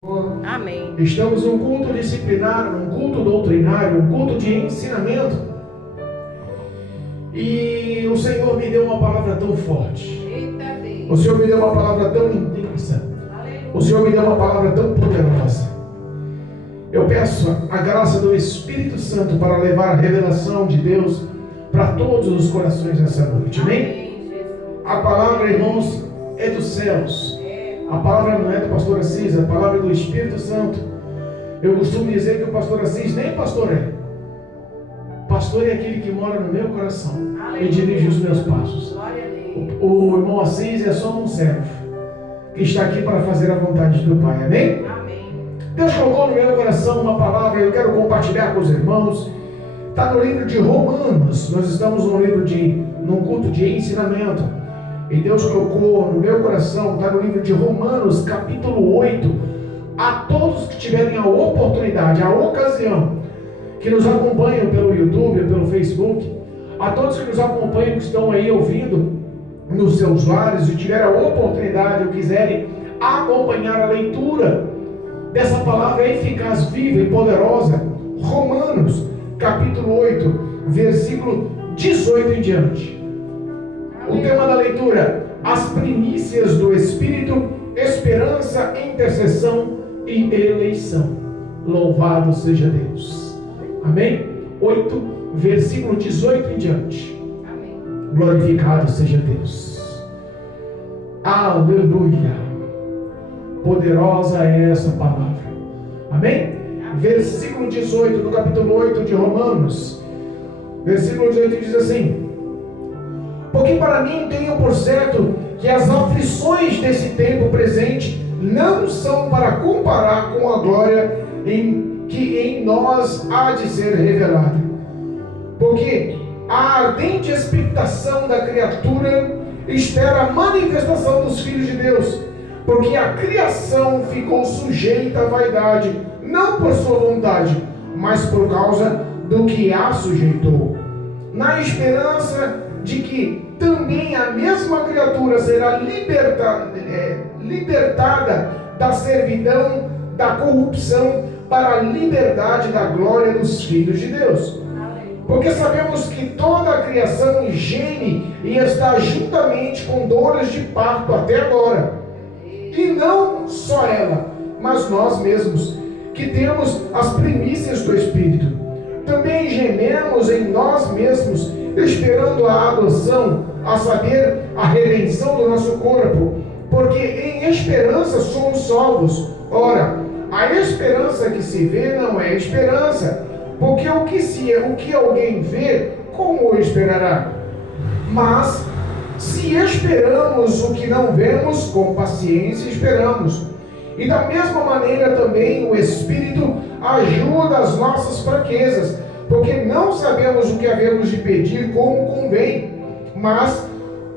Amém. Estamos num culto disciplinar, num culto doutrinário, um culto de ensinamento. E o Senhor me deu uma palavra tão forte. O Senhor me deu uma palavra tão intensa. O Senhor me deu uma palavra tão poderosa. Eu peço a graça do Espírito Santo para levar a revelação de Deus para todos os corações nessa noite. Amém? A palavra, irmãos, é dos céus. A palavra não é do pastor Assis, a palavra é do Espírito Santo. Eu costumo dizer que o pastor Assis nem pastor é. Pastor é aquele que mora no meu coração e dirige os meus passos. O irmão Assis é só um servo que está aqui para fazer a vontade do Pai. Amém? Deus colocou no meu coração uma palavra, eu quero compartilhar com os irmãos. Está no livro de Romanos. Nós estamos num culto de ensinamento. E Deus colocou no meu coração, está no livro de Romanos, capítulo 8. A todos que tiverem a oportunidade, a ocasião, que nos acompanham pelo YouTube, pelo Facebook, a todos que nos acompanham, que estão aí ouvindo nos seus lares, e tiverem a oportunidade ou quiserem acompanhar a leitura dessa palavra eficaz, viva e poderosa, Romanos, capítulo 8, versículo 18 em diante. O tema da leitura: as primícias do Espírito, esperança, intercessão e eleição. Louvado seja Deus. Amém? 8, versículo 18 em diante. Amém. Glorificado seja Deus. Aleluia. Poderosa é essa palavra. Amém? Versículo 18 do capítulo 8 de Romanos. Versículo 18 diz assim: porque para mim tenho por certo que as aflições desse tempo presente não são para comparar com a glória que em nós há de ser revelada. Porque a ardente expectação da criatura espera a manifestação dos filhos de Deus. Porque a criação ficou sujeita à vaidade, não por sua vontade, mas por causa do que a sujeitou, na esperança de que também a mesma criatura será libertada da servidão, da corrupção, para a liberdade da glória dos filhos de Deus. Porque sabemos que toda a criação geme e está juntamente com dores de parto até agora. E não só ela, mas nós mesmos, que temos as primícias do Espírito, também gememos em nós mesmos, esperando a adoção, a saber, a redenção do nosso corpo, porque em esperança somos salvos. Ora, a esperança que se vê não é esperança, porque o que alguém vê, como o esperará? Mas se esperamos o que não vemos, com paciência esperamos. E da mesma maneira também o Espírito ajuda as nossas fraquezas, porque não sabemos o que havemos de pedir como convém, mas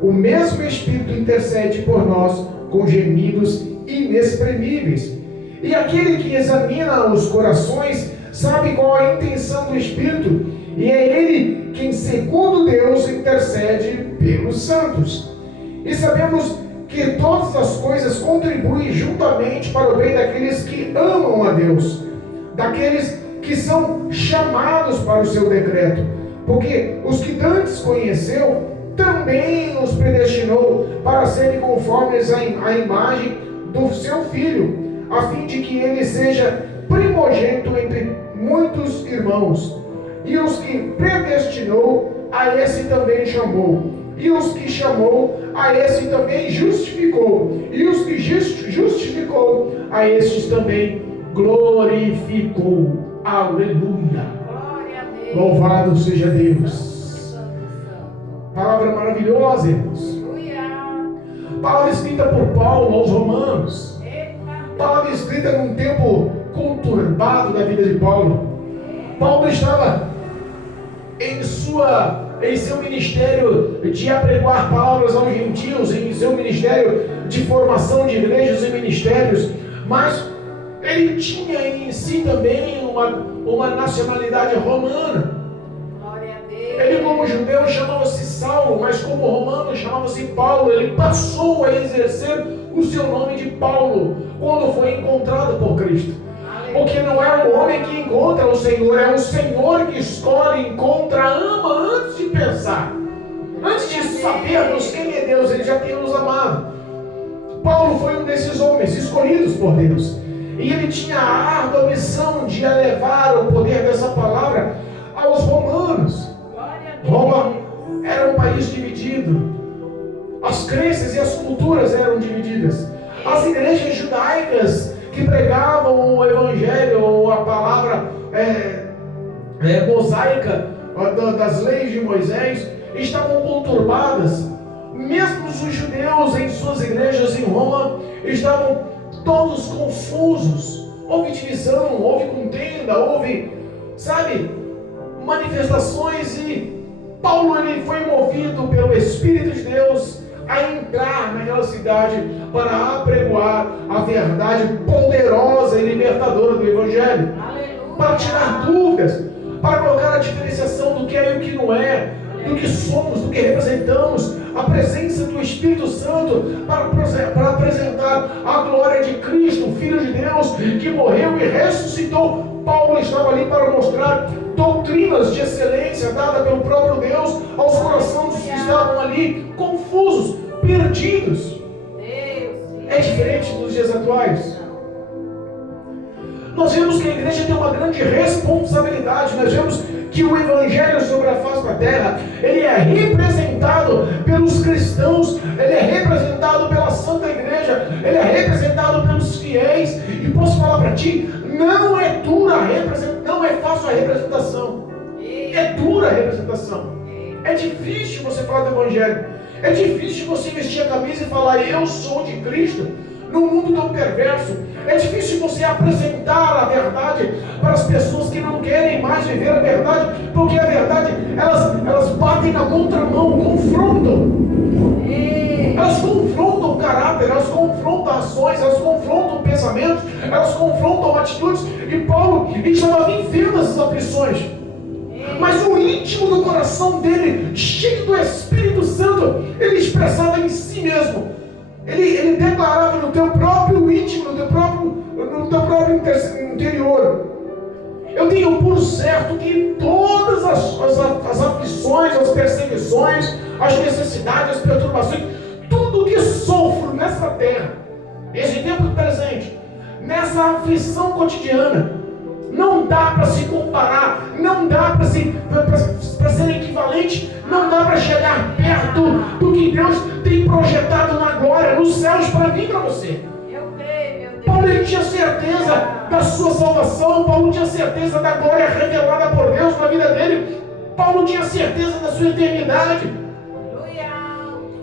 o mesmo Espírito intercede por nós com gemidos inexprimíveis. E aquele que examina os corações sabe qual a intenção do Espírito, e é Ele quem, segundo Deus, intercede pelos santos. E sabemos que todas as coisas contribuem juntamente para o bem daqueles que amam a Deus, daqueles que são chamados para o seu decreto, porque os que dantes conheceu, também os predestinou para serem conformes à imagem do seu Filho, a fim de que ele seja primogênito entre muitos irmãos. E os que predestinou, a esse também chamou. E os que chamou, a esse também justificou. E os que justificou, a estes também glorificou. Aleluia. Glória a Deus. Louvado seja Deus. Palavra maravilhosa, irmãos. Palavra escrita por Paulo aos Romanos. Palavra escrita num tempo conturbado da vida de Paulo. Paulo estava em seu ministério de apregoar palavras aos gentios, em seu ministério de formação de igrejas e ministérios, mas ele tinha em si também uma nacionalidade romana. Ele, como judeu, chamava-se Saulo, mas como romano, chamava-se Paulo. Ele passou a exercer o seu nome de Paulo quando foi encontrado por Cristo. Porque não é o homem que encontra o Senhor, é o Senhor que escolhe, encontra, ama antes de pensar. Antes de sabermos quem é Deus, Ele já tem nos amado. Paulo foi um desses homens escolhidos por Deus. E ele tinha a árdua missão de levar o poder dessa palavra aos romanos. Roma era um país dividido. As crenças e as culturas eram divididas. As igrejas judaicas que pregavam o evangelho ou a palavra mosaica das leis de Moisés estavam conturbadas. Mesmo os judeus em suas igrejas em Roma estavam todos confusos. Houve divisão, houve contenda, houve, manifestações. E Paulo, ele foi movido pelo Espírito de Deus a entrar naquela cidade para apregoar a verdade poderosa e libertadora do Evangelho. Aleluia. Para tirar dúvidas, para colocar a diferenciação do que é e o que não é, do que somos, do que representamos, a presença do Espírito Santo, para apresentar a glória de Cristo, o Filho de Deus, que morreu e ressuscitou. Paulo estava ali para mostrar doutrinas de excelência dadas pelo próprio Deus aos corações que estavam ali confusos, perdidos. É diferente dos dias atuais. Nós vemos que a igreja tem uma grande responsabilidade. Nós vemos que o Evangelho sobre a face da terra, ele é representado pelos cristãos, ele é representado pela Santa Igreja, ele é representado pelos fiéis. E posso falar para ti, não é dura não é fácil a representação. É dura a representação. É difícil você falar do Evangelho. É difícil você vestir a camisa e falar, eu sou de Cristo, num mundo tão perverso. É difícil você apresentar a verdade para as pessoas que não querem mais viver a verdade, porque a verdade, elas batem na contramão, confrontam. Elas confrontam caráter, elas confrontam ações, elas confrontam pensamentos, elas confrontam atitudes. E Paulo estava vivendo essas aflições. Mas o íntimo do coração dele, cheio do Espírito Santo, ele expressava em si mesmo. Ele declarava no teu próprio íntimo, no teu próprio interior. Eu tenho por certo que todas as aflições, as perseguições, as necessidades, as perturbações, tudo que sofro nessa terra, nesse tempo presente, nessa aflição cotidiana, não dá para se comparar, não dá para ser equivalente, não dá para chegar perto do que Deus tem projetado na glória, nos céus, para mim e para você. Eu creio, meu Deus. Paulo, ele tinha certeza da sua salvação, Paulo tinha certeza da glória revelada por Deus na vida dele, Paulo tinha certeza da sua eternidade.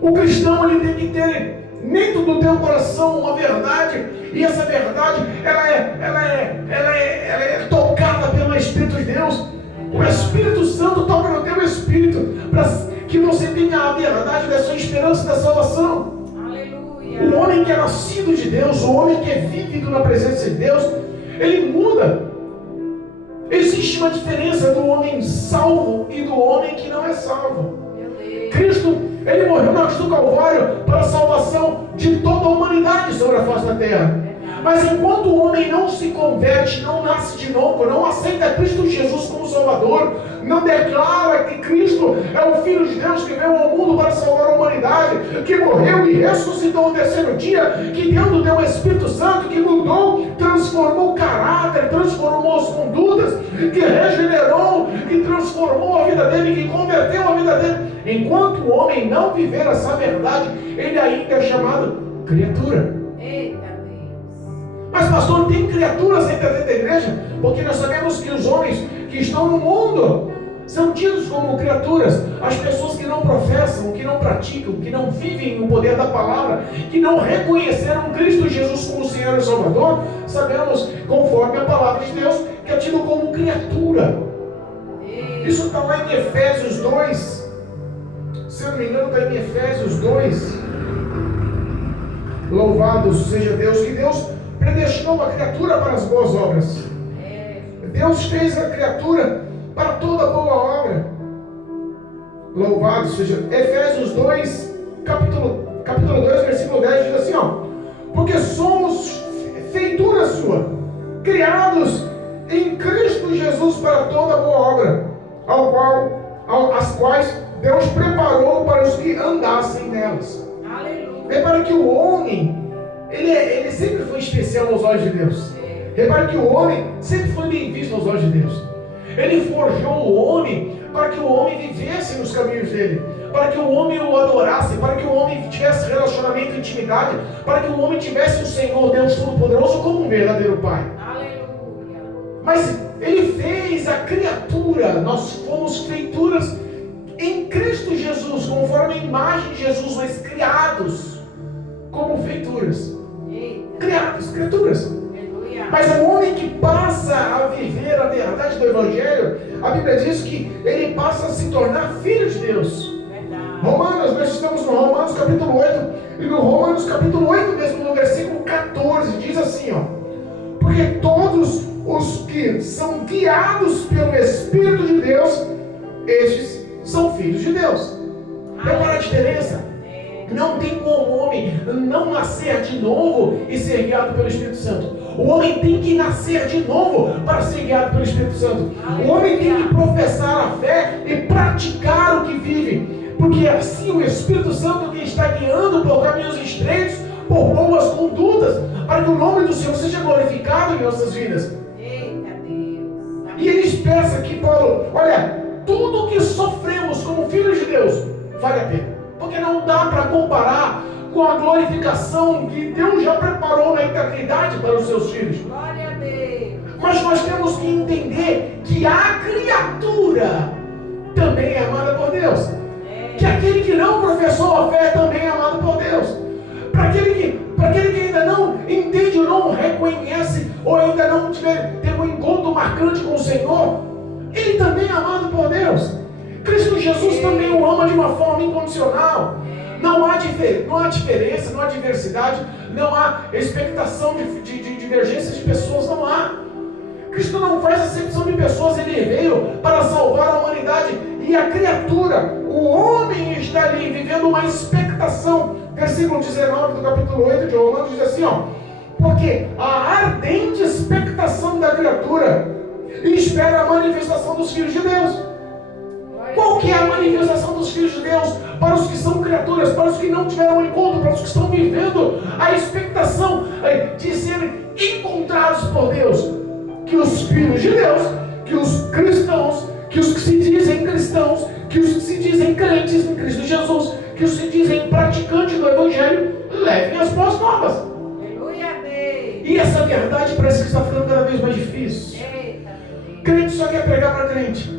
O cristão, ele tem que ter dentro do teu coração uma verdade, e essa verdade ela é tocada pelo Espírito de Deus. O Espírito Santo toca no teu espírito para que você tenha a verdade da sua esperança da salvação. Aleluia. O homem que é nascido de Deus, o homem que é vívido na presença de Deus, ele muda. Existe uma diferença do homem salvo e do homem que não é salvo. Cristo, ele morreu na cruz do Calvário para a salvação de toda a humanidade sobre a face da terra. Mas enquanto o homem não se converte, não nasce de novo, não aceita Cristo Jesus como Salvador, não declara que Cristo é o Filho de Deus que veio ao mundo para salvar a humanidade, que morreu e ressuscitou no terceiro dia, que Deus deu o Espírito Santo, que mudou, transformou o caráter, transformou as condutas, que regenerou, que transformou a vida dele, que converteu a vida dele. Enquanto o homem não viver essa verdade, ele ainda é chamado criatura. Eita Deus. Mas pastor, tem criaturas ainda dentro da igreja? Porque nós sabemos que os homens que estão no mundo são tidos como criaturas. As pessoas que não professam, que não praticam, que não vivem no poder da palavra, que não reconheceram Cristo Jesus como Senhor e Salvador, sabemos, conforme a palavra de Deus, que é tido como criatura. Isso está lá em Efésios 2. Se eu não me engano, está em Efésios 2. Louvado seja Deus, que Deus predestinou a criatura para as boas obras. Deus fez a criatura para toda boa obra. Louvado seja. Efésios 2, capítulo 2, versículo 10 diz assim, ó: porque somos feitura sua, criados em Cristo Jesus para toda boa obra, as quais Deus preparou para os que andassem nelas. Aleluia. Repare que o homem, ele sempre foi especial aos olhos de Deus. Repare que o homem sempre foi bem visto aos olhos de Deus. Ele forjou o homem para que o homem vivesse nos caminhos dele, para que o homem o adorasse, para que o homem tivesse relacionamento e intimidade, para que o homem tivesse o Senhor Deus Todo-Poderoso como um verdadeiro Pai. Aleluia. Mas ele fez a criatura, nós fomos feituras em Cristo Jesus, conforme a imagem de Jesus, mas criados como feituras. Eita. Criaturas. Aleluia. Mas o homem que passa a viver a verdade do Evangelho, a Bíblia diz que ele passa a se tornar filho de Deus. Verdade. Romanos, nós estamos no Romanos capítulo 8, e no Romanos capítulo 8 mesmo, no versículo 14, diz assim, ó: porque todos os que são guiados pelo Espírito de Deus, estes são filhos de Deus. Repara a diferença. Não tem como o homem não nascer de novo e ser guiado pelo Espírito Santo. O homem tem que nascer de novo para ser guiado pelo Espírito Santo. O homem tem que professar a fé e praticar o que vive, porque assim o Espírito Santo que está guiando por caminhos estreitos, por boas condutas, para que o nome do Senhor seja glorificado em nossas vidas. Eita Deus. E ele expressa aqui, Paulo: olha, tudo que sofremos como filhos de Deus vale a pena, porque não dá para comparar com a glorificação que Deus já preparou na eternidade para os seus filhos. Glória a Deus. Mas nós temos que entender que a criatura também é amada por Deus, que aquele que não professou a fé também é amado por Deus. Para aquele que ainda não entende ou não reconhece, ou ainda não teve um encontro marcante com o Senhor, ele também é amado por Deus. Cristo Jesus também o ama de uma forma incondicional. Não há diferença, não há diversidade, não há expectação de divergência de pessoas, não há. Cristo não faz acepção de pessoas, ele veio para salvar a humanidade. E a criatura, o homem está ali vivendo uma expectação. Versículo 19 do capítulo 8 de Romanos diz assim, ó: porque a ardente expectação da criatura espera a manifestação dos filhos de Deus. Qual que é a manifestação dos filhos de Deus? Para os que são criaturas, para os que não tiveram encontro, para os que estão vivendo a expectação de serem encontrados por Deus. Que os filhos de Deus, que os cristãos, que os que se dizem cristãos, que os que se dizem crentes em Cristo Jesus, que os que se dizem praticantes do Evangelho, levem as boas novas. Aleluia a Deus. E essa verdade parece que está ficando cada vez mais difícil. Eita Deus. Crente só quer pregar para crente.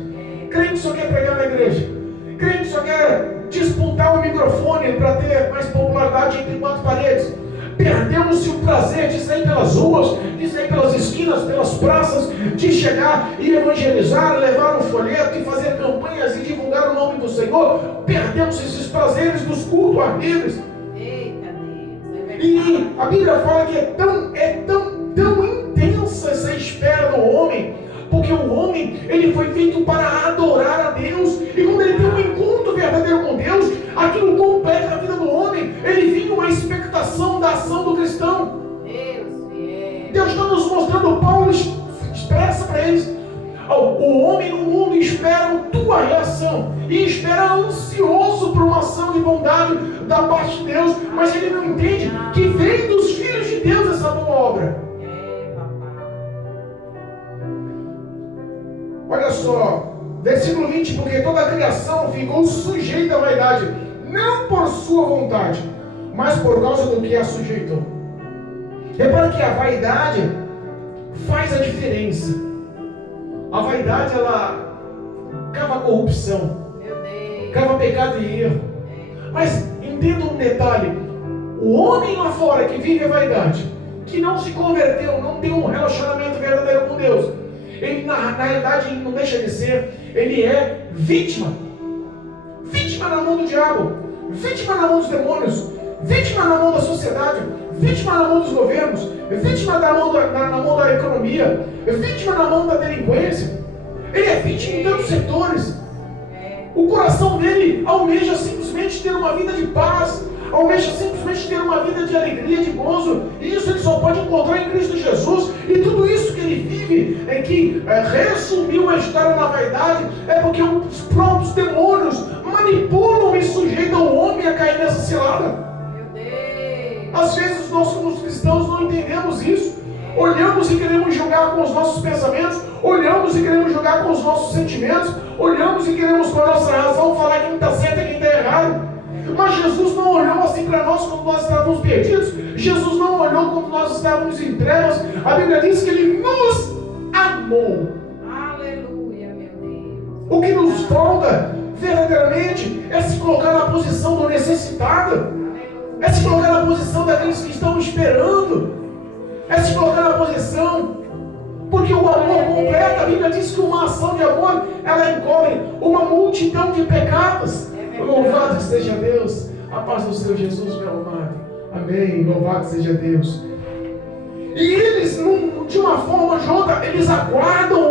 Crente só quer pregar na igreja. Crente só quer disputar o microfone para ter mais popularidade entre quatro paredes. Perdemos-se o prazer de sair pelas ruas, de sair pelas esquinas, pelas praças, de chegar e evangelizar, levar um folheto e fazer campanhas e divulgar o nome do Senhor. Perdemos esses prazeres dos cultos livres. Eita Deus. É verdade. E a Bíblia fala que é tão intensa essa espera do homem, porque o homem, ele foi feito para adorar a Deus, e quando ele tem um encontro verdadeiro com Deus, aquilo completa a vida do homem. Ele vive uma expectação da ação do cristão. Deus está nos mostrando, Paulo expressa para eles: o homem no mundo espera a tua reação, e espera ansioso por uma ação de bondade da parte de Deus, mas ele não entende que vem dos filhos de Deus essa boa obra. Olha só, versículo 20: porque toda a criação ficou sujeita à vaidade, não por sua vontade, mas por causa do que a sujeitou. Repara que a vaidade faz a diferença. A vaidade, ela cava corrupção, cava pecado e erro. Mas entenda um detalhe: o homem lá fora que vive a vaidade, que não se converteu, não tem um relacionamento verdadeiro com Deus, ele na realidade não deixa de ser, ele é vítima na mão do diabo, vítima na mão dos demônios, vítima na mão da sociedade, vítima na mão dos governos, vítima na mão da economia, vítima na mão da delinquência. Ele é vítima em tantos setores. O O coração dele almeja simplesmente ter uma vida de paz, almeja simplesmente ter uma vida de alegria, de gozo. E isso ele só pode encontrar em Cristo Jesus. E tudo isso que ele vive, que resumiu a história na vaidade, é porque os próprios demônios manipulam e sujeitam o homem a cair nessa cilada. Meu Deus. Às vezes nós como cristãos não entendemos isso. Olhamos e queremos julgar com os nossos pensamentos, olhamos e queremos julgar com os nossos sentimentos, olhamos e queremos com a nossa razão falar quem está certo e quem está errado. Mas Jesus não olhou assim para nós quando nós estávamos perdidos. Jesus não olhou quando nós estávamos em trevas. A Bíblia diz que Ele nos amou. Aleluia, meu Deus. O que nos falta verdadeiramente é se colocar na posição do necessitado, é se colocar na posição daqueles que estão esperando, é se colocar na posição, porque o amor completo, a Bíblia diz que uma ação de amor, ela encobre uma multidão de pecados. Louvado seja Deus, a paz do Senhor Jesus, meu amado. Amém, louvado seja Deus. E eles, de uma forma ou de outra, eles aguardam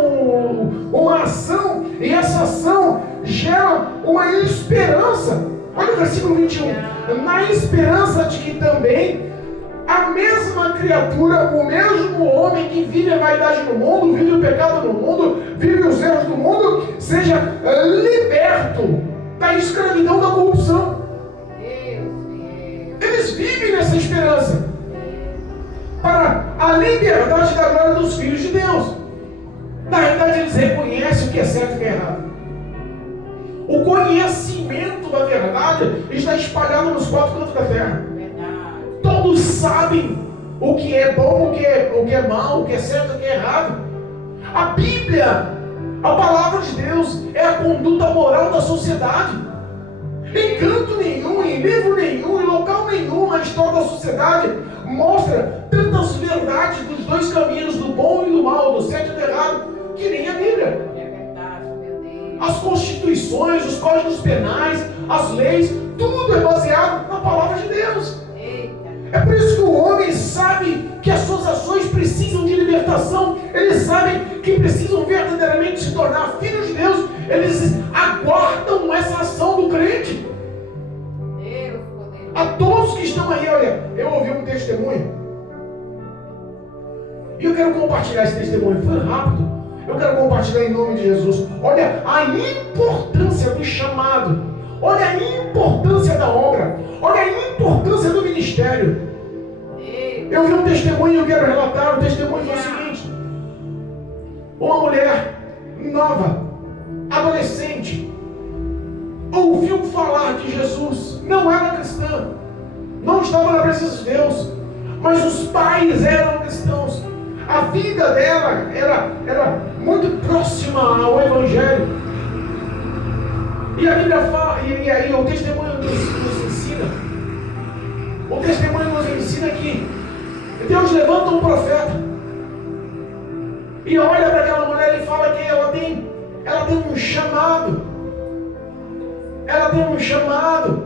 uma ação, e essa ação gera uma esperança. Olha o versículo 21. Na esperança de que também a mesma criatura, o mesmo homem que vive a vaidade no mundo, vive o pecado no mundo, vive os erros do mundo, seja liberto da escravidão da corrupção. Eles vivem nessa esperança para a liberdade da glória dos filhos de Deus. Na realidade, eles reconhecem o que é certo e o que é errado. O conhecimento da verdade está espalhado nos quatro cantos da terra. Todos sabem o que é bom, o que é mal, o que é certo e o que é errado. A Bíblia, a palavra de Deus, é a conduta moral da sociedade. Em canto nenhum, em livro nenhum, em local nenhum na história da sociedade mostra tantas verdades dos dois caminhos, do bom e do mal, do certo e do errado, que nem a Bíblia. É verdade, meu Deus. As constituições, os códigos penais, as leis, tudo é baseado na palavra de Deus. É por isso que o homem sabe que as suas ações precisam de libertação. Eles sabem que precisam verdadeiramente se tornar filhos de Deus. Eles aguardam essa ação do crente. A todos que estão aí, olha, eu ouvi um testemunho e eu quero compartilhar esse testemunho. Foi rápido. Eu quero compartilhar em nome de Jesus. Olha a importância do chamado. Olha a importância da obra. Olha a importância do ministério. Eu vi um testemunho e eu quero relatar. O testemunho foi o seguinte: uma mulher nova, adolescente, ouviu falar de Jesus. Não era cristã, não estava na presença de Deus, mas os pais eram cristãos. A vida dela era muito próxima ao Evangelho. E a Bíblia fala, e aí o testemunho nos ensina. O testemunho nos ensina que Deus levanta um profeta e olha para aquela mulher e fala que ela tem um chamado. Ela tem um chamado.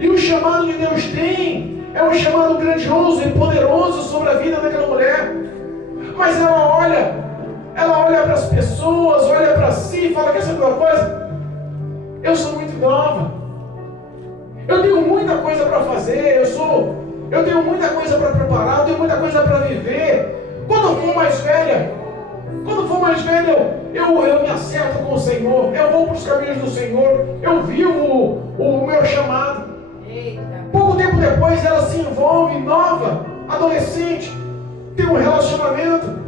E o chamado que Deus tem é um chamado grandioso e poderoso sobre a vida daquela mulher. Mas ela olha para as pessoas, olha para si e fala: quer saber uma coisa? Eu sou muito nova. Eu tenho muita coisa para fazer. Eu tenho muita coisa para preparar. Eu tenho muita coisa para viver. Quando eu for mais velha, eu me acerto com o Senhor. Eu vou para os caminhos do Senhor. Eu vivo o meu chamado. Pouco tempo depois ela se envolve, nova, adolescente, tem um relacionamento.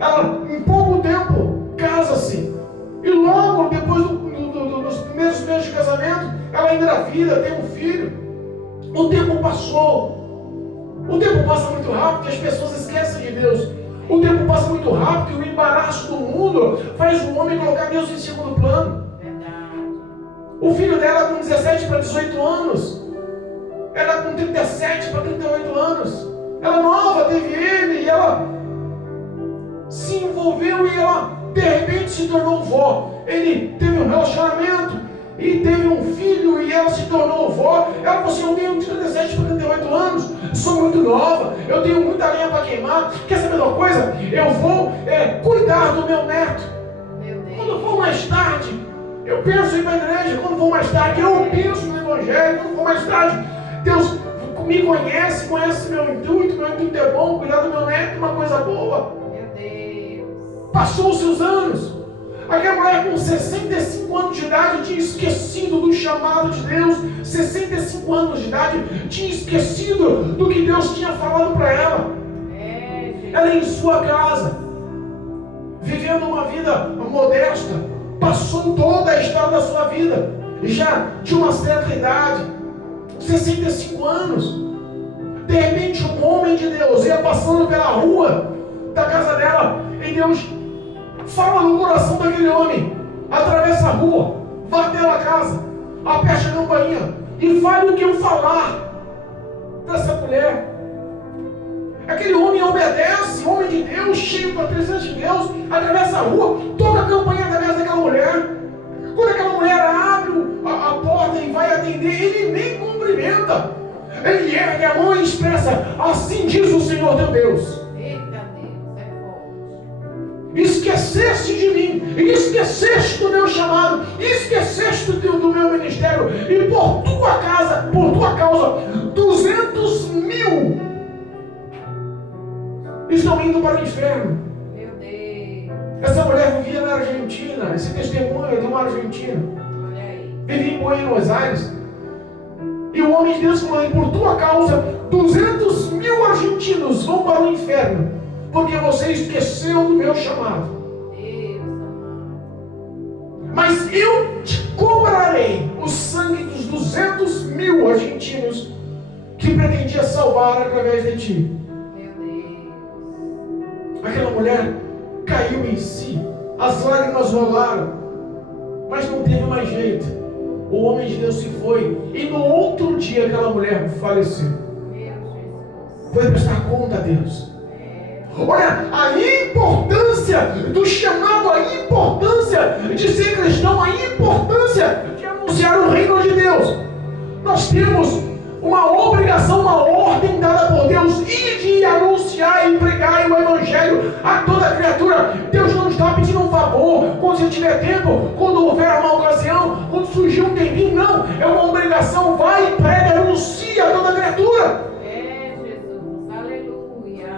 Ela, em pouco tempo, casa-se. E logo depois dos primeiros meses de casamento, ela engravida, tem um filho. O tempo passou. O tempo passa muito rápido e as pessoas esquecem de Deus. O tempo passa muito rápido e o embaraço do mundo faz o homem colocar Deus em segundo plano. O filho dela com 17 para 18 anos. Ela com 37 para 38 anos. Ela nova, teve ele e ela se envolveu e ela de repente se tornou vó. Ele teve um relacionamento e teve um filho e ela se tornou vó. Ela falou assim: eu tenho 37 para 38 anos, sou muito nova, eu tenho muita lenha para queimar. Quer saber de uma coisa? Eu vou cuidar do meu neto. Quando for mais tarde, Eu penso em ir para a igreja quando for mais tarde. Eu penso no Evangelho quando for mais tarde. Deus me conhece, conhece meu intuito é bom, cuidar do meu neto é uma coisa boa. Meu Deus. Passou-se os anos. Aquela mulher com 65 anos de idade tinha esquecido do chamado de Deus. 65 anos de idade tinha esquecido do que Deus tinha falado para ela. Ela em sua casa, vivendo uma vida modesta, passou toda a história da sua vida, já de uma certa idade, 65 anos. De repente um homem de Deus ia passando pela rua da casa dela, e Deus fala no coração daquele homem: atravessa a rua, vá até a casa, aperte a campainha e fale o que eu falar dessa mulher. Aquele homem obedece, homem de Deus, cheio da presença de Deus, atravessa a rua, toca a campainha da casa daquela mulher. Quando aquela mulher abre a porta e vai atender, ele nem cumprimenta. Ele ergue a mão e expressa: assim diz o Senhor teu Deus. Eita Deus, é forte. Esqueceste de mim, esqueceste do meu chamado, esqueceste do meu ministério, e por tua causa, 200.000 estão indo para o inferno. Meu Deus. Essa mulher vivia na Argentina. Esse testemunho é de uma argentina. Olha aí. Vivia em Buenos Aires. E o homem de Deus falou: por tua causa 200.000 argentinos vão para o inferno, porque você esqueceu do meu chamado. Deus amado. Mas eu te cobrarei o sangue dos 200.000 argentinos que pretendia salvar através de ti. Aquela mulher caiu em si, as lágrimas rolaram, mas não teve mais jeito. O homem de Deus se foi, e no outro dia aquela mulher faleceu. Foi prestar conta a Deus. Olha a importância do chamado, a importância de ser cristão, a importância de anunciar o reino de Deus. Nós temos uma obrigação, uma ordem dada por Deus, e de anunciar e pregar o Evangelho a toda criatura. Deus não está pedindo um favor quando você tiver tempo, quando houver uma ocasião, quando surgir um tempinho. Não, é uma obrigação. Vai e prega, anuncia a toda criatura. É Jesus, aleluia.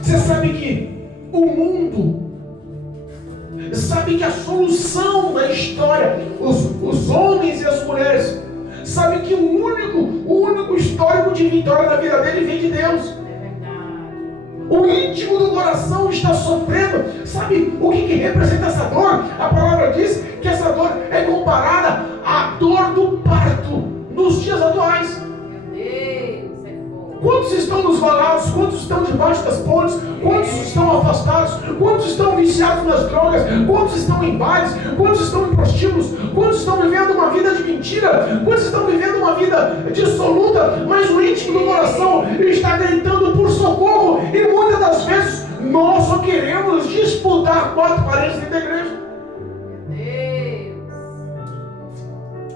Você sabe que o mundo sabe que a solução da história, os homens e as mulheres, sabe que o único histórico de vitória na vida dele vem de Deus. É verdade. O íntimo do coração está sofrendo. Sabe o que representa essa dor? A palavra diz que essa dor é comparada à dor do parto nos dias atuais. Meu Deus, é forte. Quantos estão nos valados? Quantos estão debaixo das pontes? Quantos estão afastados? Quantos estão viciados nas drogas? Quantos estão em bares? Quantos estão em prostíbulos? Quantos estão vivendo uma vida de mentira? Quantos estão vivendo uma vida dissoluta? Mas o íntimo do coração está gritando por socorro. E muitas das vezes nós só queremos disputar 4 paredes dentro da igreja. Meu Deus.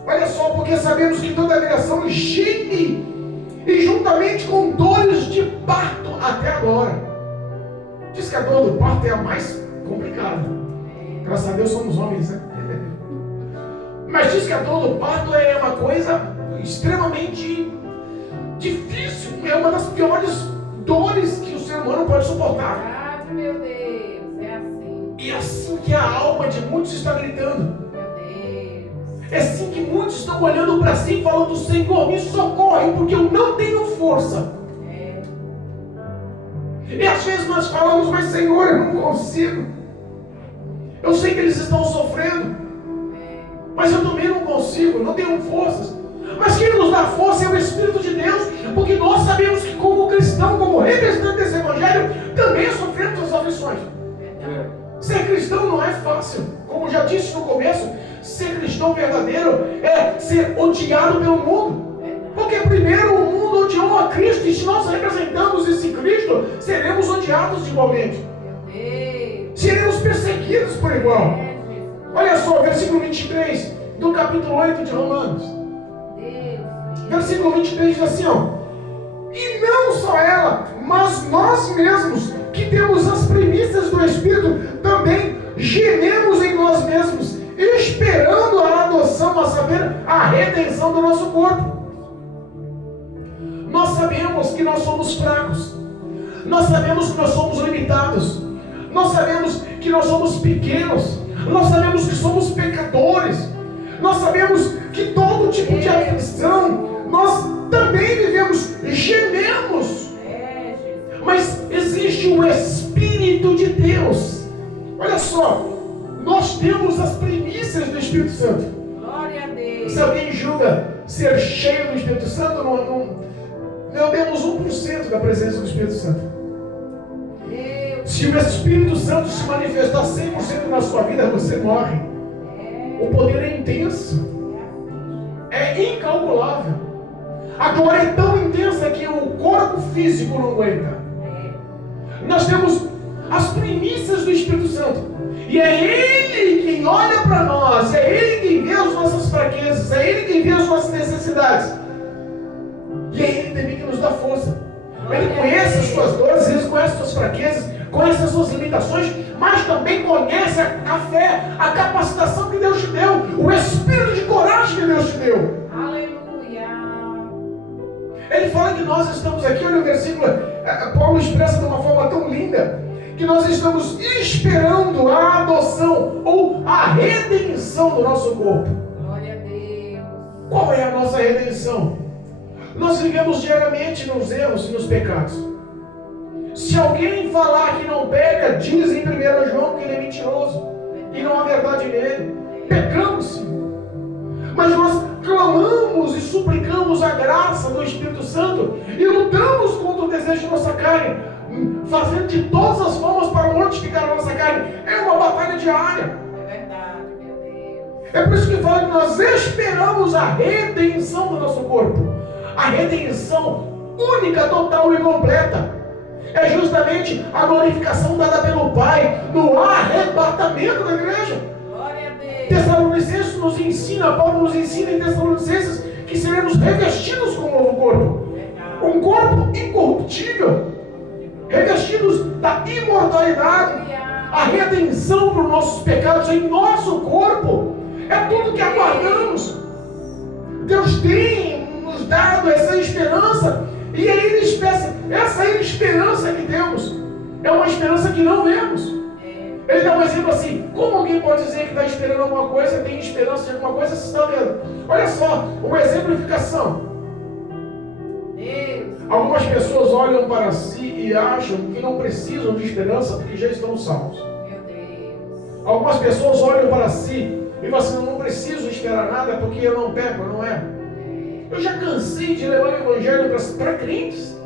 Olha só, porque sabemos que toda a criação geme, e juntamente com dores de parto até agora. Diz que a dor do parto é a mais complicada. Graças a Deus somos homens, né? Mas diz que a dor do parto é uma coisa extremamente difícil. É uma das piores dores que o ser humano pode suportar. Ah, meu Deus, é assim. E é assim que a alma de muitos está gritando. É assim que muitos estão olhando para si e falando: Senhor, me socorre, porque eu não tenho força. E às vezes nós falamos: mas Senhor, eu não consigo. Eu sei que eles estão sofrendo, mas eu também não consigo, não tenho forças. Mas quem nos dá força é o Espírito de Deus, porque nós sabemos que como cristão, como representante desse Evangelho, também sofremos as aflições. Ser cristão não é fácil. Como já disse no começo, ser cristão verdadeiro é ser odiado pelo mundo. Porque primeiro o mundo odiou a Cristo, e se nós representamos esse Cristo, seremos odiados igualmente. Seremos perseguidos por igual. Olha só, versículo 23 do capítulo 8 de Romanos. Versículo 23 diz assim, ó: e não só ela, mas nós mesmos, que temos as primícias do Espírito, também gememos em nós mesmos, redenção do nosso corpo. Nós sabemos que nós somos fracos. Nós sabemos que nós somos limitados. Nós sabemos que nós somos pequenos. Nós sabemos que somos pecadores. Nós sabemos que todo tipo de aflição nós também vivemos, gememos. Mas existe o Espírito de Deus. Olha só, nós temos as primícias do Espírito Santo. Glória a Deus. Se alguém julga ser cheio do Espírito Santo, não temos 1% da presença do Espírito Santo. Se o Espírito Santo se manifestar 100% na sua vida, você morre. O poder é intenso, é incalculável. A glória é tão intensa que o corpo físico não aguenta. Nós temos as primícias do Espírito Santo, e é Ele quem olha para nós, é Ele quem vê as nossas fraquezas, é Ele quem vê as nossas necessidades, e é Ele também que nos dá força. Ele conhece as suas dores, Ele conhece as suas fraquezas, conhece as suas limitações, mas também conhece a fé, a capacitação que Deus te deu, o espírito de coragem que Deus te deu. Aleluia. Ele fala que nós estamos aqui, olha o versículo, Paulo expressa de uma forma tão linda, que nós estamos esperando a adoção ou a redenção do nosso corpo. Glória a Deus. Qual é a nossa redenção? Nós vivemos diariamente nos erros e nos pecados. Se alguém falar que não peca, diz em 1 João que ele é mentiroso e não há verdade nele. Pecamos sim, mas nós clamamos e suplicamos a graça do Espírito Santo e lutamos contra o desejo da nossa carne, fazendo de todas as formas para mortificar a nossa carne. É uma batalha diária. É verdade, meu Deus. É por isso que fala que nós esperamos a redenção do nosso corpo. A redenção única, total e completa. É justamente a glorificação dada pelo Pai no arrebatamento da igreja. Glória a Deus. Tessalonicenses nos ensina, Paulo nos ensina em Tessalonicenses que seremos revestidos com um novo corpo. Um corpo incorruptível, revestidos da imortalidade. A redenção para os nossos pecados em nosso corpo. É tudo que aguardamos. Deus tem nos dado essa esperança. E aí Ele expressa, essa é a esperança que temos. É uma esperança que não vemos. Ele dá um exemplo assim: como alguém pode dizer que está esperando alguma coisa, tem esperança de alguma coisa, se está vendo? Olha só, uma exemplificação. Deus. Algumas pessoas olham para si e acham que não precisam de esperança porque já estão salvos. Meu Deus. Algumas pessoas olham para si e falam assim: não preciso esperar nada porque eu não peco, não é? Eu já cansei de levar o evangelho para crentes.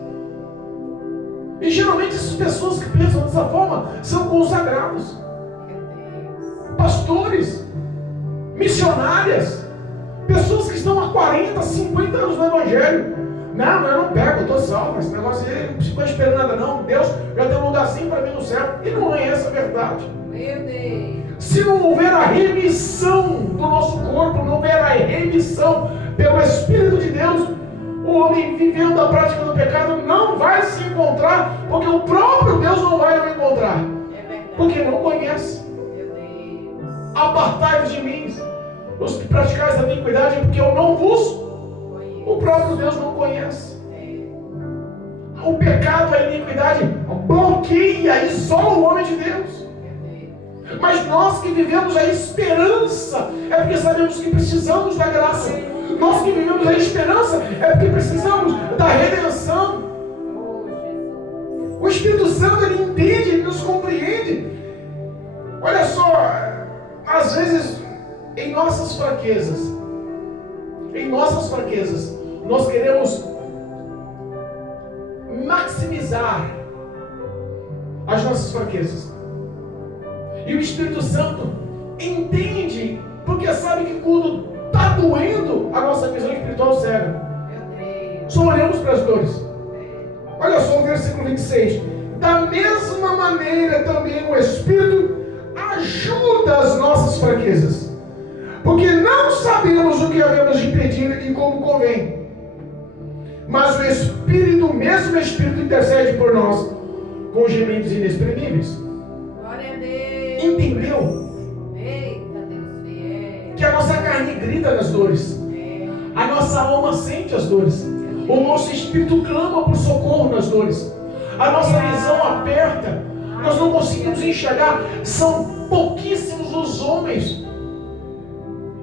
E geralmente essas pessoas que pensam dessa forma são consagrados, pastores, missionárias, pessoas que estão há 40, 50 anos no evangelho. Não, eu não pego, eu estou salvo. Esse negócio aí não precisa esperar nada não. Deus já tem um lugarzinho para mim no céu. E não é essa a verdade. Meu Deus. Se não houver a remissão do nosso corpo, não houver a remissão pelo Espírito de Deus, o homem vivendo a prática do pecado não vai se encontrar, porque o próprio Deus não vai o encontrar. É verdade. Porque não conhece. Meu Deus. Apartai-vos de mim, os que praticais a iniquidade, porque eu não vos. O próprio Deus não conhece. O pecado, a iniquidade bloqueia, isola o homem de Deus. Mas nós que vivemos a esperança, é porque sabemos que precisamos da graça. Nós que vivemos a esperança, é porque precisamos da redenção. O Espírito Santo, Ele entende, Ele nos compreende. Olha só, às vezes, em nossas fraquezas, nós queremos maximizar as nossas fraquezas. E o Espírito Santo entende, porque sabe que quando está doendo, a nossa visão espiritual cega. Só olhamos para as dores. Olha só o versículo 26. Da mesma maneira também o Espírito ajuda as nossas fraquezas, porque não sabemos o que havemos de pedir e como convém. Mas o Espírito, o mesmo Espírito, intercede por nós com gemidos inexprimíveis. Glória a Deus. Entendeu? Eita, Deus fiel. Que a nossa carne grita nas dores. A nossa alma sente as dores. O nosso espírito clama por socorro nas dores. A nossa visão aperta. Nós não conseguimos enxergar. São pouquíssimos os homens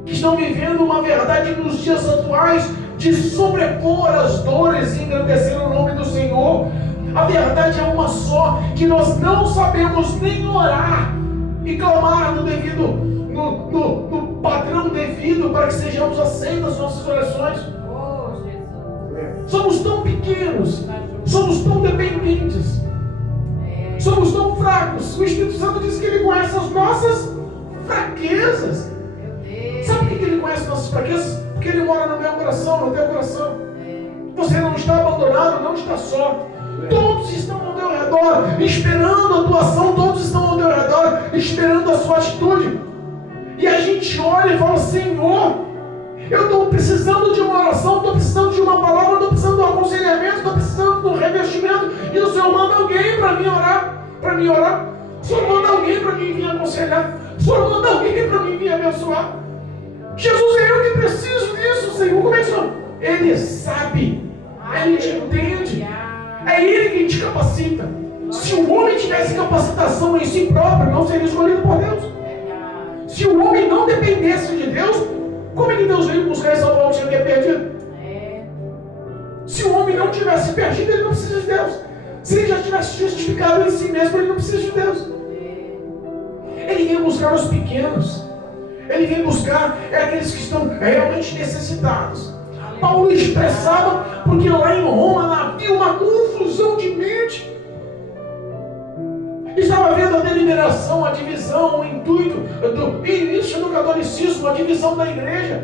que estão vivendo uma verdade nos dias atuais de sobrepor as dores e engrandecer o nome do Senhor. A verdade é uma só, que nós não sabemos nem orar e clamar no devido, no padrão devido para que sejamos aceitas as nossas orações. Oh, Jesus. Somos tão pequenos, somos tão dependentes, somos tão fracos. O Espírito Santo diz que Ele conhece as nossas fraquezas. Sabe por que Ele conhece as nossas fraquezas? Porque Ele mora no meu coração, no teu coração. Você não está abandonado, não está só. Todos estão ao teu redor, esperando a tua ação. Todos estão ao teu redor, esperando a sua atitude. E a gente olha e fala: Senhor, eu estou precisando de uma oração, estou precisando de uma palavra, estou precisando de um aconselhamento, estou precisando de um revestimento. E o Senhor manda alguém para mim orar, O Senhor manda alguém para mim vir aconselhar. O Senhor manda alguém para mim vir abençoar. Jesus, é eu que preciso disso, Senhor. Como é que Senhor? Ele sabe, Ele te entende. É Ele quem te capacita. Se o homem tivesse capacitação em si próprio, não seria escolhido por Deus. Se o homem não dependesse de Deus, como é que Deus veio buscar e salvar o que é perdido? Se o homem não tivesse perdido, ele não precisa de Deus. Se ele já tivesse justificado em si mesmo, ele não precisa de Deus. Ele vem buscar os pequenos. Ele vem buscar aqueles que estão realmente necessitados. Paulo expressava, porque lá em Roma havia uma confusão de mente. Estava havendo a deliberação, a divisão, o intuito do início do catolicismo, a divisão da igreja.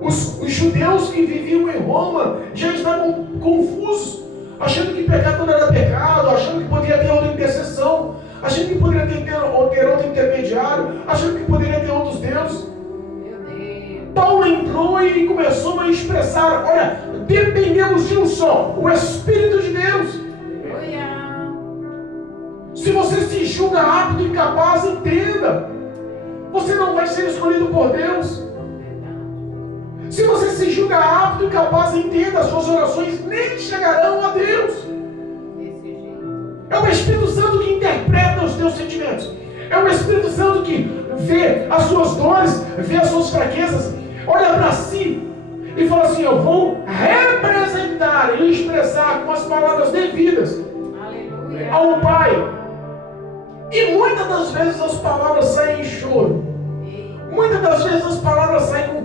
Os judeus que viviam em Roma já estavam confusos, achando que pecado não era pecado, achando que poderia ter outra intercessão, achando que poderia ter outro intermediário, achando que poderia ter outros deuses. Paulo entrou e começou a expressar: olha, dependemos de um só, o Espírito de Deus. Se você se julga apto e capaz, entenda, você não vai ser escolhido por Deus. Se você se julga apto e capaz, entenda, as suas orações nem chegarão a Deus. É o Espírito Santo que interpreta os teus sentimentos. É o Espírito Santo que vê as suas dores, vê as suas fraquezas, olha para si e fala assim: eu vou representar e expressar com as palavras devidas ao Pai. E muitas das vezes as palavras saem em choro. Muitas das vezes as palavras saem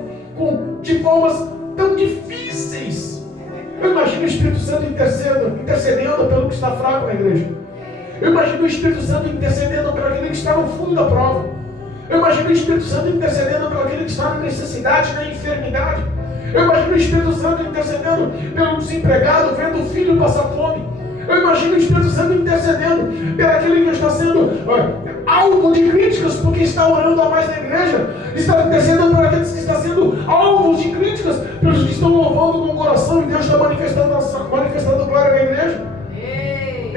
de formas tão difíceis. Eu imagino o Espírito Santo intercedendo pelo que está fraco na igreja. Eu imagino o Espírito Santo intercedendo por aquele que está no fundo da prova. Eu imagino o Espírito Santo intercedendo por aquele que está na necessidade, na enfermidade. Eu imagino o Espírito Santo intercedendo pelo desempregado, vendo o filho passar fome. Eu imagino o Espírito Santo intercedendo pelo aquele que está sendo alvo de críticas porque está orando a mais na igreja. Está intercedendo por aqueles que estão sendo alvos de críticas, pelos que estão louvando com o coração e Deus está manifestando glória na igreja.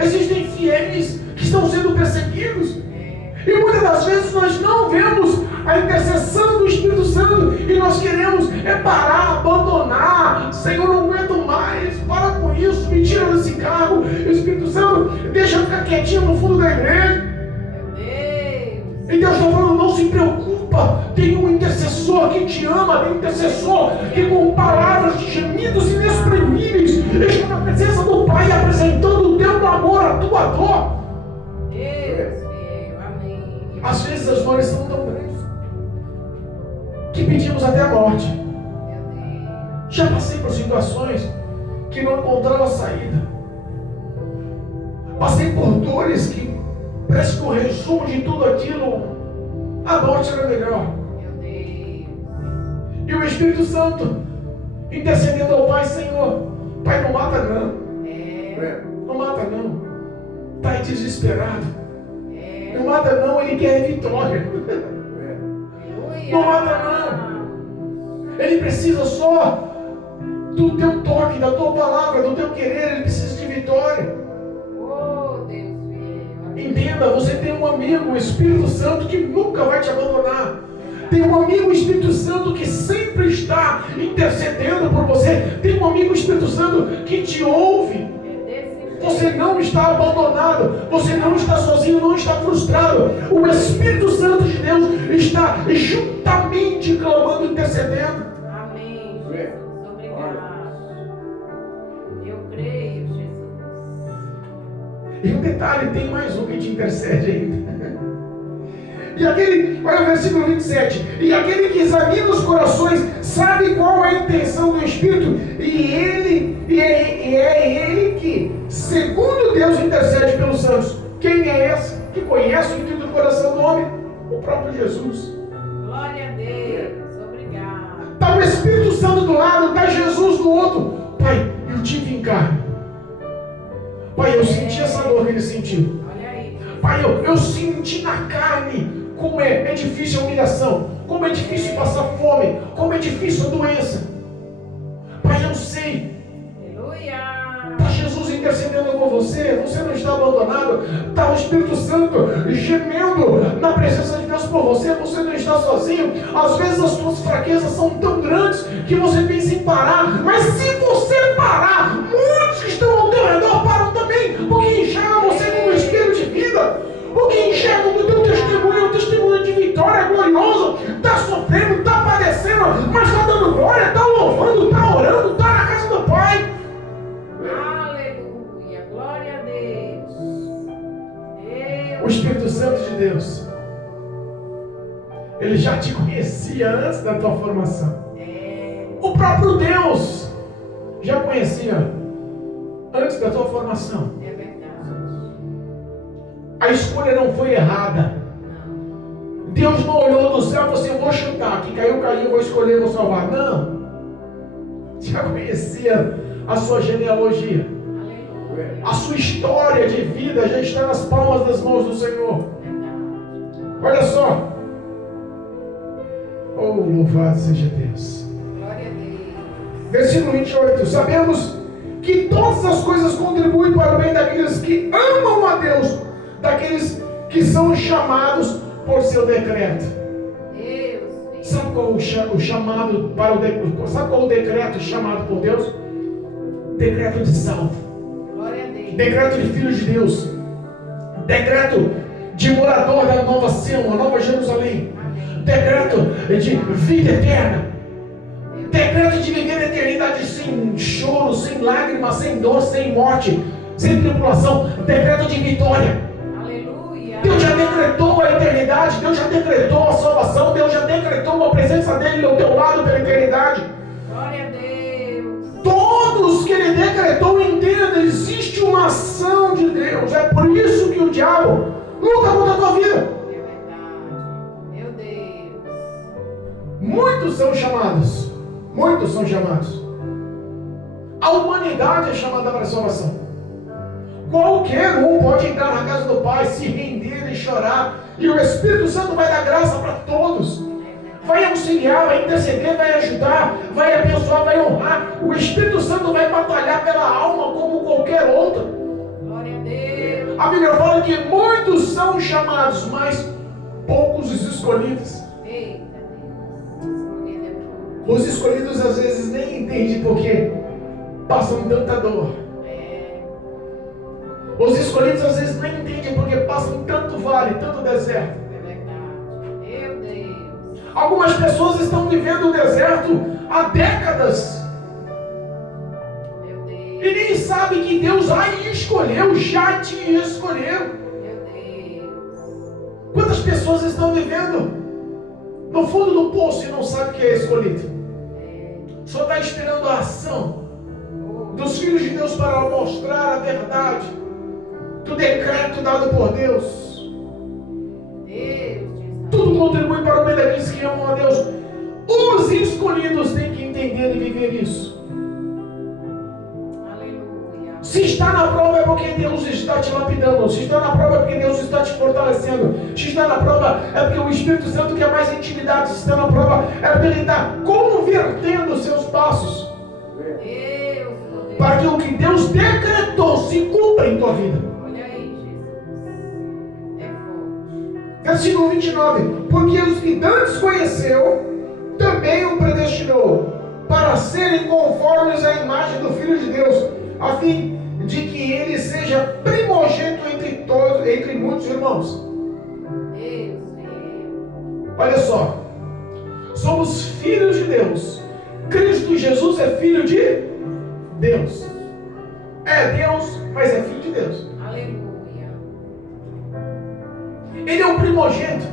Existem fiéis que estão sendo perseguidos. E muitas das vezes nós não vemos a intercessão do Espírito Santo e nós queremos parar, abandonar. Senhor, não aguento mais, para com isso, me tira desse cargo. E o Espírito Santo deixa eu ficar quietinho no fundo da igreja. E Deus está falando: não se preocupa, tem um intercessor que te ama, tem um intercessor que com palavras de gemidos inexprimíveis está na presença do Pai apresentando o teu amor, a tua dor. Às vezes as dores são tão grandes que pedimos até a morte. Já passei por situações que não encontrava saída. Passei por dores que parece que o resumo de tudo aquilo, a morte era melhor. E o Espírito Santo intercedendo ao Pai: Senhor, Pai, não mata não. Não mata não. Pai desesperado. Não mata não, Ele quer vitória. Não mata não. Ele precisa só do teu toque, da tua palavra, do teu querer. Ele precisa de vitória. Entenda, você tem um amigo, o Espírito Santo, que nunca vai te abandonar. Tem um amigo Espírito Santo que sempre está intercedendo por você. Tem um amigo Espírito Santo que te ouve. Você não está abandonado. Você não está sozinho, não está frustrado. O Espírito Santo de Deus está juntamente clamando, intercedendo. Amém, Jesus. Obrigado. Eu creio, Jesus. E um detalhe, tem mais um que te intercede ainda. E aquele, olha o versículo 27. E aquele que examina os corações sabe qual é a intenção do Espírito. E é ele que, segundo Deus, intercede pelos santos. Quem é esse que conhece o intuito do coração do homem? O próprio Jesus. Glória a Deus. Obrigado. Está o Espírito Santo do lado, está Jesus do outro. Pai, eu tive em carne. Pai, eu senti essa dor que ele sentiu. Olha aí. Pai, eu senti na carne como é difícil a humilhação, como é difícil passar fome, como é difícil a doença. Pai, eu sei. Aleluia. Está Jesus intercedendo por você, você não está abandonado. Está o Espírito Santo gemendo na presença de Deus por você, você não está sozinho. Às vezes as suas fraquezas são tão grandes que você pensa em parar, mas se você parar, muitos que estão ao teu redor param também, porque enxergam você como um espelho de vida. Porque enxergam no teu testemunho, é um testemunho de vitória glorioso. Está sofrendo, está padecendo, mas está dando glória, está louvando, está orando, está na casa do Pai. Aleluia. Glória a Deus. O Espírito Santo de Deus, ele já te conhecia antes da tua formação. O próprio Deus já conhecia antes da tua formação. É verdade. A escolha não foi errada. Deus não olhou do céu e falou assim: eu vou chutar, que caiu, eu vou escolher, vou salvar. Não. Já conhecia a sua genealogia. Aleluia. A sua história de vida já está nas palmas das mãos do Senhor. Olha só. Oh, louvado seja Deus. Glória a Deus. Versículo 28. Sabemos que todas as coisas contribuem para o bem daqueles que amam a Deus, daqueles que são chamados por seu decreto. Deus. Sabe qual o chamado para o decreto? Sabe qual o decreto chamado por Deus? Decreto de salvo. Glória a Deus. Decreto de filhos de Deus. Decreto de morador da nova Sião, a nova Jerusalém. Decreto de vida eterna. Decreto de viver a eternidade sem choro, sem lágrimas, sem dor, sem morte, sem tribulação. Decreto de vitória. Aleluia. Deus já decretou a eternidade, Deus já decretou a salvação, Deus já decretou a presença dele ao teu lado pela eternidade. Glória a Deus. Todos que ele decretou entendam, existe uma ação de Deus. É por isso que o diabo luta contra a tua vida. É verdade. Meu Deus. Muitos são chamados. Muitos são chamados. A humanidade é chamada para a salvação. Qualquer um pode entrar na casa do Pai, se render e chorar, e o Espírito Santo vai dar graça para todos. Vai auxiliar, vai interceder, vai ajudar, vai abençoar, vai honrar. O Espírito Santo vai batalhar pela alma como qualquer outro. Glória a Deus. A Bíblia fala que muitos são chamados, mas poucos os escolhidos. Eita Deus. Escolhido é bom. Os escolhidos às vezes nem entendem porque passam tanta dor. Os escolhidos às vezes nem entendem porque passam tanto vale, tanto deserto. É verdade. Meu Deus. Algumas pessoas estão vivendo o deserto há décadas Meu Deus. e nem sabem que Deus escolheu, já te escolheu. Meu Deus. Quantas pessoas estão vivendo no fundo do poço e não sabem que é escolhido? Só está esperando a ação dos filhos de Deus para mostrar a verdade do decreto dado por Deus. Tudo contribui para o bem daqueles que amam a Deus. Os escolhidos têm que entender e viver isso. Aleluia. Se está na prova é porque Deus está te lapidando. Se está na prova é porque Deus está te fortalecendo. Se está na prova é porque o Espírito Santo quer mais intimidade. Se está na prova é porque Ele está convertendo os seus passos para que o que Deus decretou se cumpra em tua vida. Olha aí, Jesus. É forte. Versículo 29. Porque os que dantes conheceu, também o predestinou, para serem conformes à imagem do Filho de Deus, a fim de que ele seja primogênito entre muitos irmãos. Olha só, somos filhos de Deus. Cristo Jesus é filho de Deus. É Deus, mas é filho de Deus. Aleluia. Ele é o primogênito.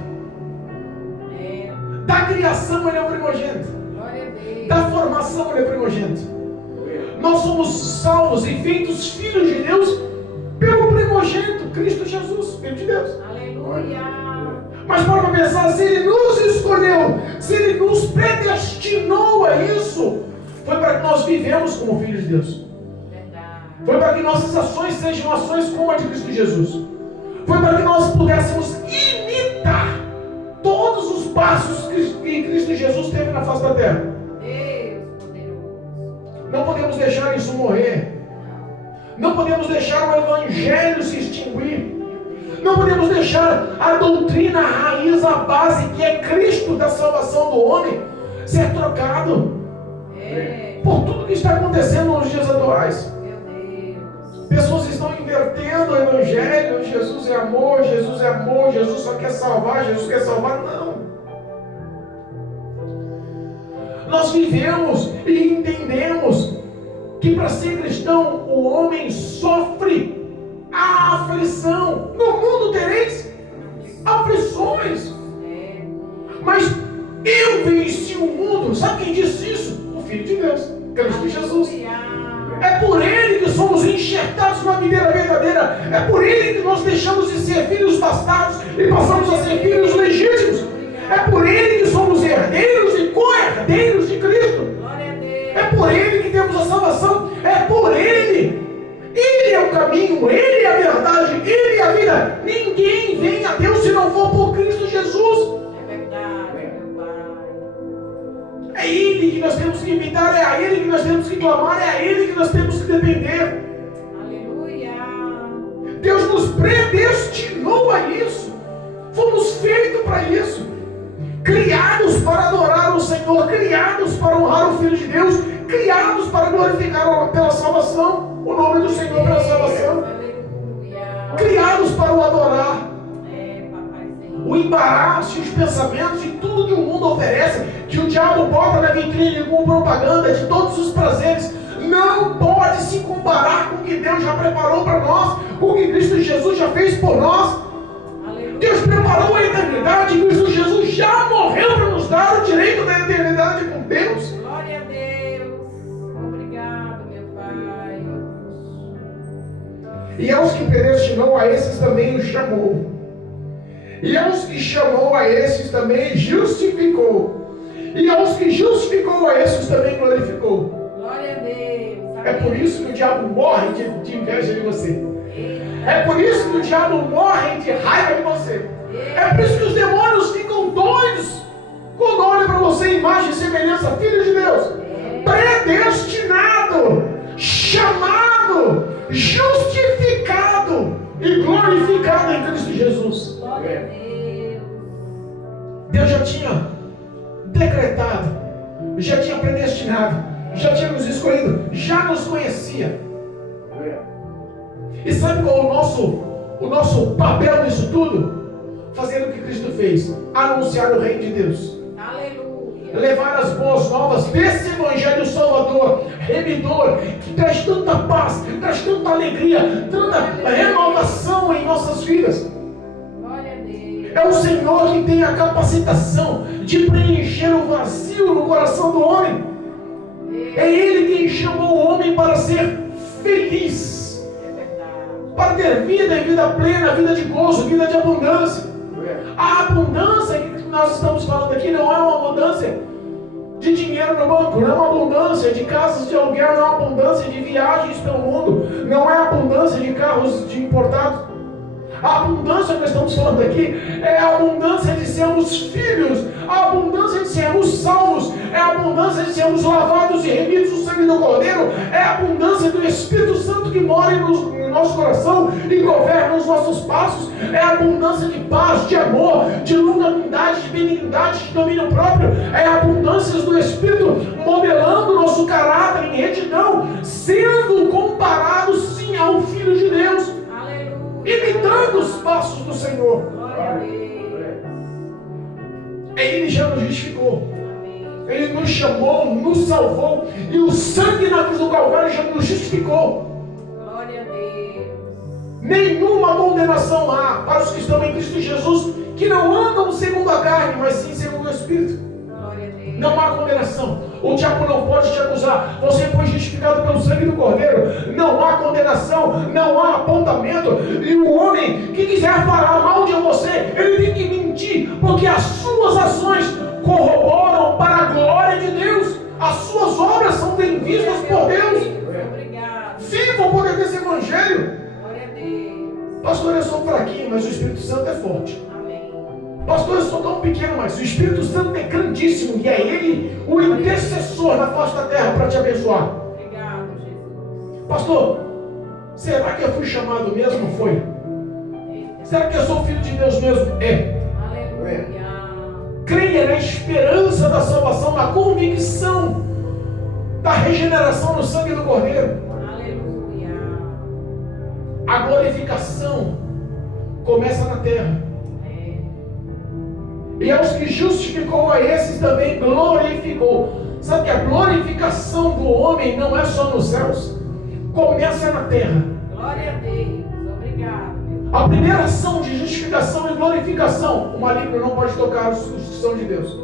Da criação ele é o primogênito. Glória a Deus. Da formação ele é primogênito. Nós somos salvos e feitos filhos de Deus pelo primogênito, Cristo Jesus, filho de Deus. Aleluia. Mas para pensar, se ele nos escolheu, se ele nos predestinou a isso, foi para que nós vivemos como filhos de Deus. Verdade. Foi para que nossas ações sejam ações como a de Cristo Jesus. Foi para que nós pudéssemos imitar todos os passos que Cristo Jesus teve na face da terra. Deus poderoso. Não podemos deixar isso morrer. Não podemos deixar o Evangelho se extinguir. Não podemos deixar a doutrina, a raiz, a base, que é Cristo da salvação do homem, ser trocado por tudo que está acontecendo nos dias atuais. Meu Deus. Pessoas estão invertendo o Evangelho. Jesus é amor, Jesus é amor, Jesus só quer salvar, Jesus quer salvar. Não. Nós vivemos e entendemos que para ser cristão o homem sofre a aflição. No mundo tereis aflições. Mas eu venci o mundo. Sabe quem disse isso? O Filho de Deus, Cristo Jesus. É por Ele que somos enxertados na videira verdadeira. É por Ele que nós deixamos de ser filhos bastardos e passamos a ser filhos legítimos. É por Ele que somos herdeiros e co-herdeiros de Cristo. É por Ele que temos a salvação. É por Ele. Ele é o caminho, Ele é a verdade, Ele é a vida. Ninguém vem a Deus se não for por Cristo Jesus. É verdade, meu Pai. É Ele que nós temos que imitar, é a Ele que nós temos que clamar, é a Ele que nós temos que depender. Aleluia. Deus nos predestinou a isso. Fomos feitos para isso. Criados para adorar o Senhor, criados para honrar o Filho de Deus, criados para glorificar pela salvação, o nome do Senhor pela salvação. Aleluia. Criados para o adorar. Papaizinho. O embaraço, os pensamentos e tudo que o mundo oferece, que o diabo bota na vitrine com propaganda de todos os prazeres, não pode se comparar com o que Deus já preparou para nós, com o que Cristo Jesus já fez por nós. Aleluia. Deus preparou a eternidade, Cristo Jesus já morreu para nos dar o direito da eternidade com Deus. Glória a Deus. Obrigado, meu Pai. E aos que predestinou, a esses também os chamou. E aos que chamou, a esses também justificou. E aos que justificou, a esses também glorificou. Glória a Deus. É por isso que o diabo morre de inveja de você. É por isso que o diabo morre de raiva de você. É por isso que os demônios ficam doidos quando olham para você, imagem e semelhança, filho de Deus. Predestinado, chamado, justificado e glorificado em Cristo Jesus. Glória a Deus. Deus já tinha decretado, já tinha predestinado, já tinha nos escolhido, já nos conhecia. E sabe qual é o nosso papel nisso tudo? Fazer o que Cristo fez, anunciar o reino de Deus. Aleluia. Levar as boas novas desse evangelho salvador, remidor, que traz tanta paz, traz tanta alegria, tanta renovação em nossas vidas. Glória a Deus. É o Senhor que tem a capacitação de preencher o vazio no coração do homem. É Ele quem chamou o homem para ser feliz, É verdade. para ter vida e vida plena, vida de gozo, vida de abundância. A abundância que nós estamos falando aqui não é uma abundância de dinheiro no banco, não é uma abundância de casas de aluguel, não é uma abundância de viagens pelo mundo, não é abundância de carros de importados. A abundância que nós estamos falando aqui é a abundância de sermos filhos, a abundância de sermos salvos, é a abundância de sermos lavados e remidos no sangue do Cordeiro, é a abundância do Espírito Santo que mora no nosso coração e governa os vossos passos, é abundância de paz, de amor, de longanimidade, de benignidade, de domínio próprio, é abundância do Espírito, modelando o nosso caráter em retidão, sendo comparado sim ao Filho de Deus, imitando os passos do Senhor. Ele já nos justificou, Ele nos chamou, nos salvou, e o sangue na cruz do Calvário já nos justificou. Glória a Deus. Nenhuma condenação há para os que estão em Cristo Jesus, que não andam segundo a carne, mas sim segundo o Espírito. Glória a Deus. Não há condenação. O diabo não pode te acusar. Você foi justificado pelo sangue do Cordeiro. Não há condenação, não há apontamento. E o homem que quiser falar mal de você, ele tem que mentir, porque as suas ações corroboram para a glória de Deus. As suas obras são bem vistas por Deus. Obrigado. Viva o poder desse evangelho. Glória a Deus. Pastor, eu sou fraquinho, mas o Espírito Santo é forte. Amém. Pastor, eu sou tão pequeno, mas o Espírito Santo é grandíssimo. E é Ele o intercessor na face da terra para te abençoar. Obrigado, Jesus. Pastor, será que eu fui chamado mesmo? Foi. Será que eu sou filho de Deus mesmo? É. Aleluia. Creia na esperança da salvação, na convicção da regeneração no sangue do Cordeiro. Aleluia. A glorificação começa na terra. E aos que justificou, a esses também glorificou. Sabe que a glorificação do homem não é só nos céus, começa na terra. Glória a Deus. Obrigado, meu A primeira ação de justificação e glorificação, o maligno não pode tocar os que são de Deus.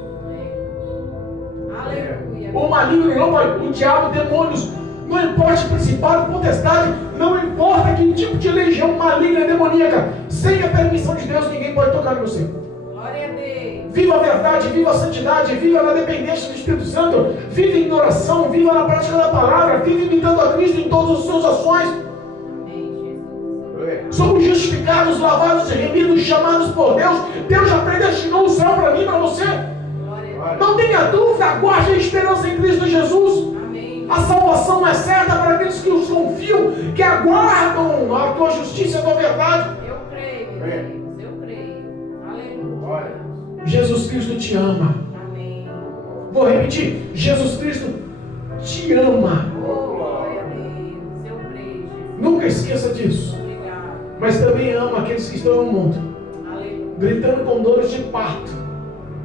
Aleluia. O maligno não pode, o diabo, demônios, não importa principado, potestade, não importa que tipo de legião maligna e demoníaca, sem a permissão de Deus, ninguém pode tocar em você. Glória a Deus. Viva a verdade, viva a santidade, viva na dependência do Espírito Santo, viva em oração, viva na prática da palavra, viva imitando a Cristo em todas as suas ações. Amém, Jesus. Somos justificados, lavados, remidos, chamados por Deus. Deus já predestinou o céu para mim e para você. Glória a Deus. Não tenha dúvida, aguarde a esperança em Cristo Jesus. Amém. A salvação é certa para aqueles que os confiam, que aguardam a tua justiça e a tua verdade. Eu creio, meu Deus. Eu creio. Aleluia. Jesus Cristo te ama. Amém. Vou repetir, Jesus Cristo te ama. Oh, glória a Deus. Eu creio, Jesus. Nunca esqueça disso. Obrigado. Mas também ama aqueles que estão no mundo, Aleluia. gritando com dores de parto,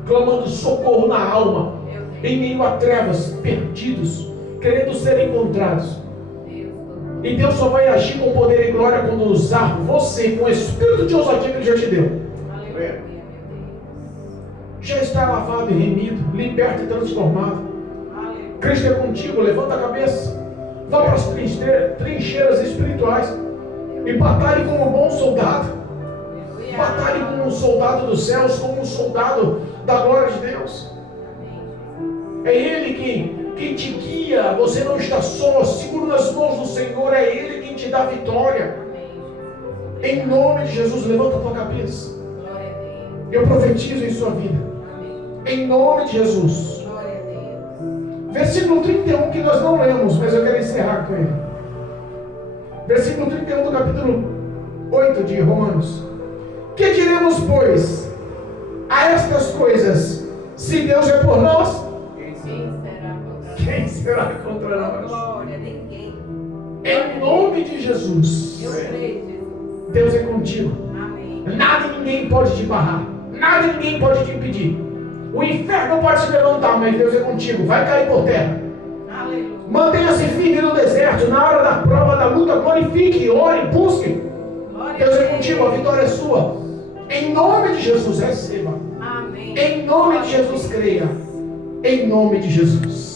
clamando socorro na alma, Meu Deus. em meio a trevas, perdidos, querendo ser encontrados. Deus. E Deus só vai agir com poder e glória quando usar você com o espírito de ousadia que Ele já te deu. Aleluia, meu Deus. Já está lavado e remido, liberto e transformado. Aleluia. Cristo é contigo, levanta a cabeça, vá para as trincheiras espirituais e batalhe como um bom soldado. Aleluia. Batalhe como um soldado dos céus, como um soldado da glória de Deus. Amém, É Ele quem te guia, você não está só, seguro nas mãos do Senhor, é Ele quem te dá vitória. Jesus. Em nome de Jesus, levanta a tua cabeça. Glória a Deus. Eu profetizo em sua vida. Amém. Em nome de Jesus. Glória a Deus. Versículo 31 que nós não lemos, mas eu quero encerrar com ele. Versículo 31 do capítulo 8 de Romanos. Que diremos, pois, a estas coisas? Se Deus é por nós, Quem será contra nós? quem será contra nós? Glória, ninguém. Em nome de Jesus. Eu creio, Jesus. Deus é contigo. Amém. Nada e ninguém pode te barrar. Nada e ninguém pode te impedir. O inferno pode se levantar, mas Deus é contigo. Vai cair por terra. Aleluia. Mantenha-se firme no deserto. Na hora da prova, da luta, glorifique, ore, busque. Glória Deus a é contigo, a vitória é sua. Em nome de Jesus, receba. Amém. Em nome de Jesus, creia. Em nome de Jesus.